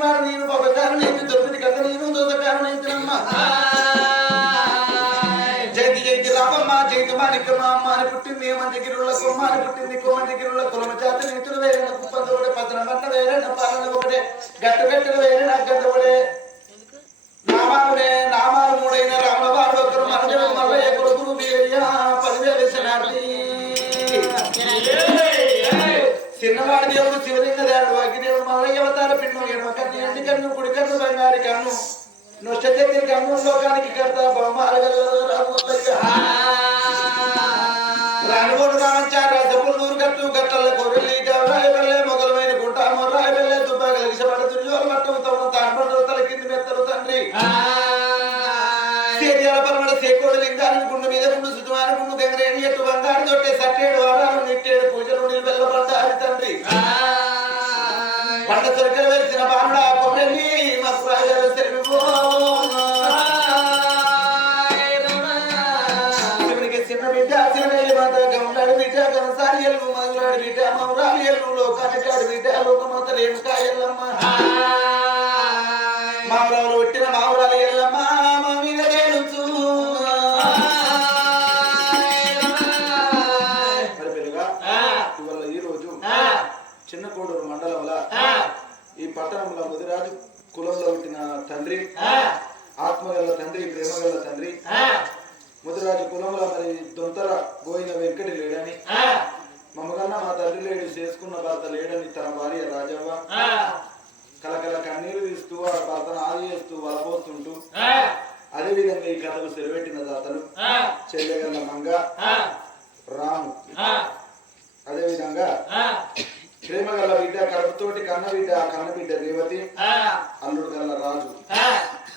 ಮಾಡ ನೀನು ಬಾಬ ಕಾರಣ ಐತಿ ದೊಡ್ಡ ಕಂದ ನೀನು ದೊಡ್ಡ ಕಾರಣ ಐತಿ ನಮ್ಮ జైతి జైతి రామమ్మ జైతి మాణిక్యమ్మ అమ్మాని పుట్టింది మందిగిరుల కుమ్మాని పుట్టింది కుమ్మందిగిరుల కులమ జాతి నీతులు వేరే కుప్పందు ఒకటే పదన మంట వేరే నా పాలన ఒకటే గట్టు గట్టలు వేరే నా గంట ఒకటే నామాలుడే నామాలు మూడైన రామల వారు ఒకరు మనజ మల్ల చిన్నవాడి దేవుడు శివలింగ దేవుడు అగ్నిదేవుడు మల్లయ్య అవతార పిండం ఎడమ కన్ను ఎండి కన్ను కుడి కన్ను బంగారి కన్ను నొష్టచెత్తి కన్ను లోకానికి కర్త రానుగోడు రామంచార చెప్పులు గట్టు గట్టల కొరలి రాయ వెళ్ళే మొదలమైన గుంట మొర్రాయ వెళ్ళే దుబ్బాగ లక్షపడ దుర్జోల మట్టం తమ తాండ్రు తల కింది మెత్తలు తండ్రి. సేద్యాల పరమడ సేకోడు లింగాన్ని గుండు మీద గుండు సుతుమాన గుండు దగ్గరేని ఎట్టు బంగారు తొట్టే సట్టేడు వారాలు మామరాలు పుట్టిన మామరాలు ఎల్లమ్మ పట్టణంలో ముదిరాజు కులంలో పుట్టిన తండ్రి ఆత్మగల్ల తండ్రి ప్రేమగల్ల తండ్రి. ముదిరాజు కులంలో మరి దొంతర గోయిన వెంకటి లేడని. మమ్మకన్నా మా తండ్రి లేడు చేసుకున్న భర్త లేడని తన భార్య రాజవ్వ. కలకల కన్నీరు తీస్తూ ఆ భర్తను ఆది చేస్తూ వలపోస్తుంటూ అదే విధంగా ఈ కథకు సెలవెట్టిన దాతలు చెల్లెగల్ల మంగ రాము అదే విధంగా ప్రేమగల్ల బిడ్డ కడుపుతోటి కన్న బిడ్డ కన్న బిడ్డ రేవతి అల్లుడు గల్ల రాజు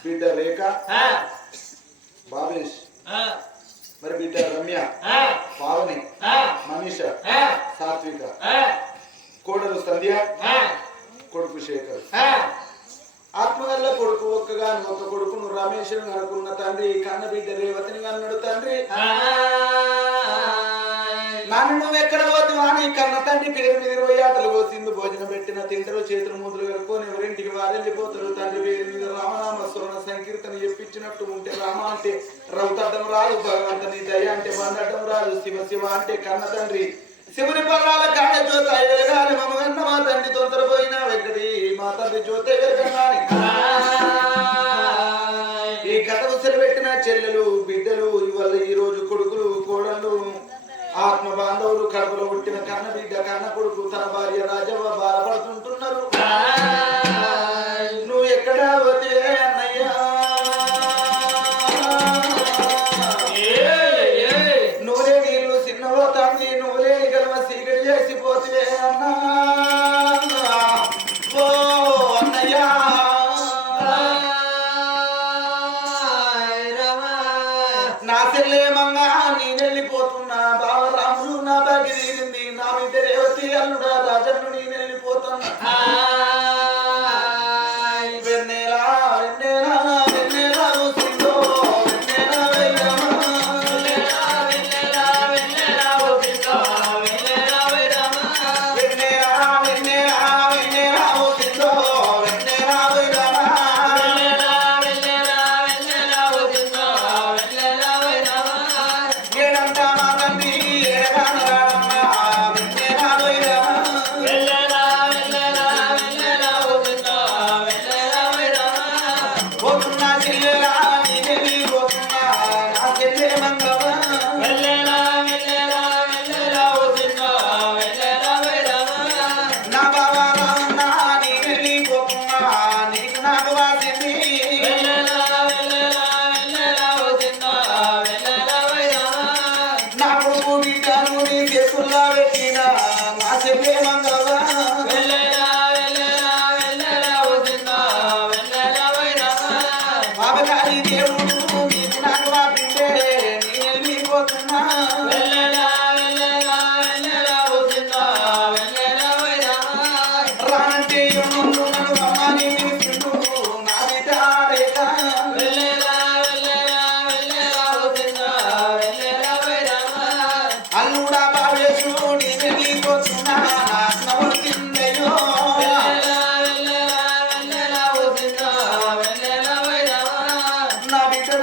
బిడ్డ రేఖ బాబేష్ మరి బిడ్డ రమ్య పావని మనీష సాత్విక కోడలు సంధ్య కొడుకు శేఖర్ ఆత్మగల్ల కొడుకు ఒక్కగా ఒక కొడుకును రమేష్ను అనుకున్న తండ్రి కన్న బిడ్డ రేవతిని అన్నాడు తండ్రి. నాన్న నువ్వు ఎక్కడ అని కన్న తండ్రి పేరు మీద ఇరవై ఆటలు కోసింది భోజనం పెట్టిన తింటరు చేతులు ముద్రలు కలుపుకొని ఎవరింటికి వారెళ్ళిపోతారు తండ్రి పేరు మీద రామనామ స్వర్ణ సంకీర్తన చెప్పించినట్టు ఉంటే రామ అంటే రౌతడ్డం రాదు భగవంతుని దయ అంటే బండటం రాదు. శివ శివ అంటే కన్న తండ్రి. శివుని పర్వాల కాడ జ్యోత వెలగాలి మమ్మగన్న మా తండ్రి తొందరపోయిన వెంకటి మా తండ్రి జ్యోతే ఈ కథకు సెలవెట్టిన చెల్లెలు బిడ్డలు ఇవాళ ఈ రోజు కొడుకులు కోడళ్ళు ఆత్మ బాంధవులు కడపలో పుట్టిన కన్న బిడ్డ కన్న కొడుకు తన భార్య రాజవ్వ నా నేను వెళ్ళిపోతున్నా బావ బావరాములు నా బాగి తీరింది నా మీద రేవతి అల్లుడా రాజన్ను నేను వెళ్ళిపోతున్నా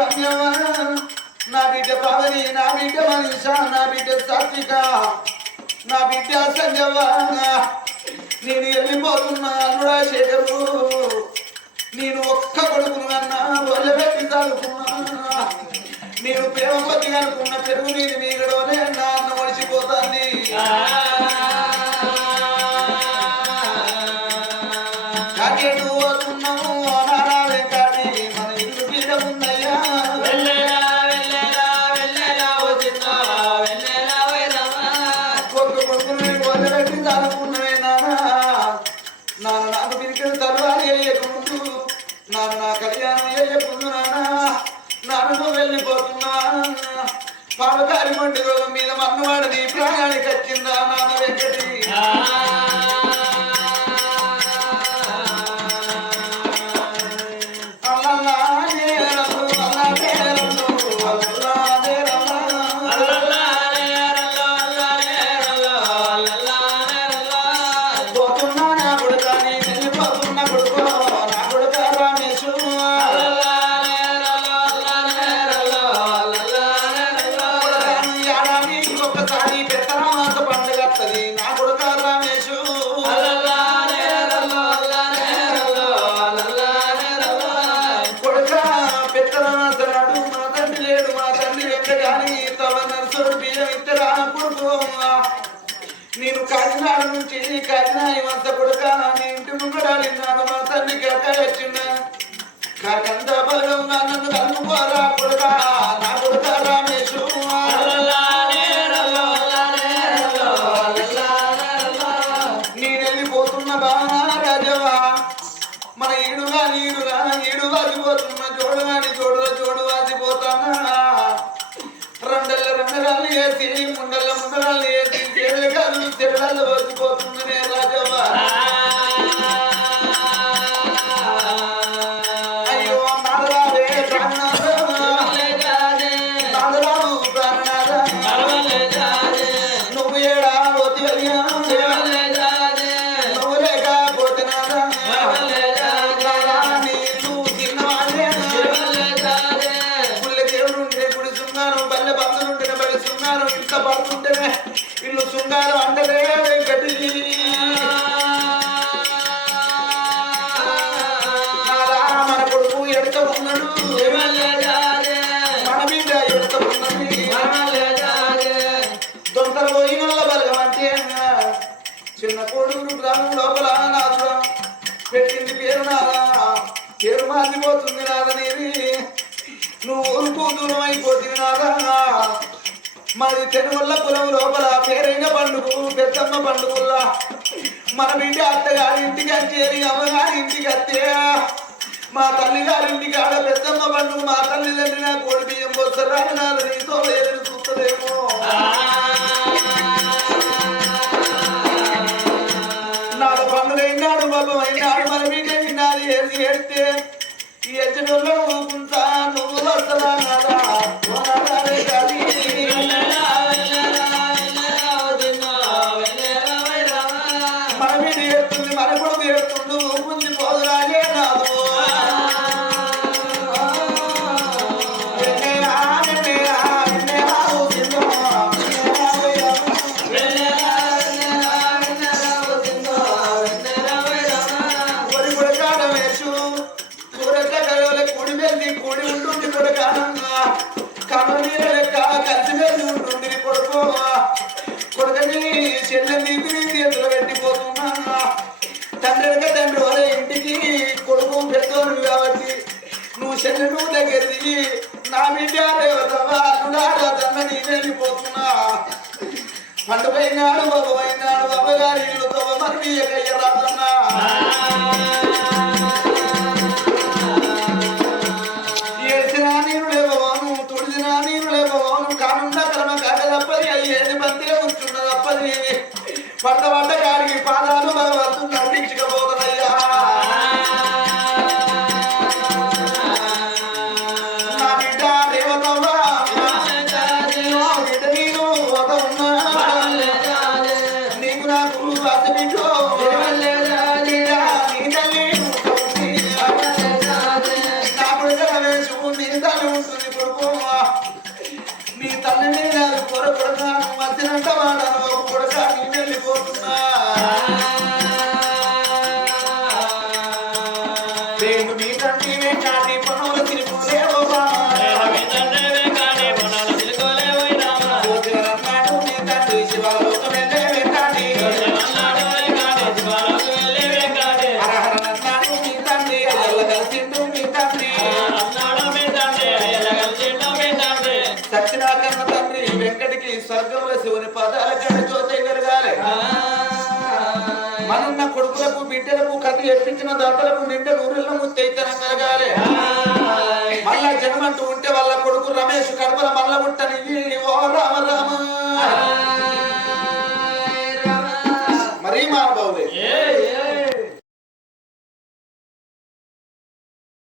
రమ్యవా నా బిడ్డ పవని నా బిడ్డ మనీష నా బిడ్డ సాత్విక నా బిడ్డ సంజవా నేను వెళ్ళిపోతున్నా అనుడా శేఖరు నేను ఒక్క కొడుకును అన్నా వల్లబెట్టి తాగుతున్నా నేను ప్రేమ కొద్దిగా అనుకున్న పెరుగు నీది మీగడోనే పిలిచిన తరువాత వేయకముందు నాన్న కళ్యాణం వేయకుందు నాన్న. నాన్నకు వెళ్ళిపోతున్నా పాలకారి మండి రోగం మీద మన్నవాడిని ప్రాణానికి వచ్చిందా నాన్న వెంకటి? కాకినాడ నుంచి కాకినాడ వంత కొడుక నీ ఇంటి ముంగడాలిన్నాను మా తల్లికి అక్కడ వచ్చిండా కాకంత బలి సున్నారు ఇంత పడుతుంటేనే ఇల్లు శృంగారం. తను లోపల నాదుడు పెట్టింది పేరు నాదా పేరు మారిపోతుంది నాదనేది నువ్వు ఊరుకు దూరం అయిపోతుంది నాదా మరి తెనువల్ల పొలం లోపల పేరైన పండుగ పెద్దమ్మ పండుగల్లా. మన బిడ్డ అత్తగారి ఇంటికి వచ్చేది అమ్మగారి ఇంటికి అత్తే మా తల్లి గారి ఇంటికి ఆడ పెద్దమ్మ పండుగ మా తల్లి తండ్రి నా కోడి బియ్యం పోస్తారా నాది నీతో ఎదురు వినాలి ఈ యజ్ఞంలో ఉంటాను చెల్లెలు దగ్గర దిగి నా బిడ్డ రేవతవ్వా అల్లుడారా తన్న నేను వెళ్ళిపోతున్నా. పండుగైనాడు బాబైనాడు బాబగారి ఇల్లుతో మరి ఎక్కయ్యరాదన్నా ఏడ్చిన నీరు లేవను తుడిచిన నీరు లేవను కానున్న కర్మ కాక తప్పది అయ్యేది మందిరే బిడ్డలకు ఎప్పించిన దెబ్బలకు నిండా నూరుల ముత్తైతనం కలగాలి. మళ్ళా జనమంటూ ఉంటే వాళ్ళ కొడుకు రమేష్ కడపల మళ్ళా ముట్టని ఓ రామ రామ.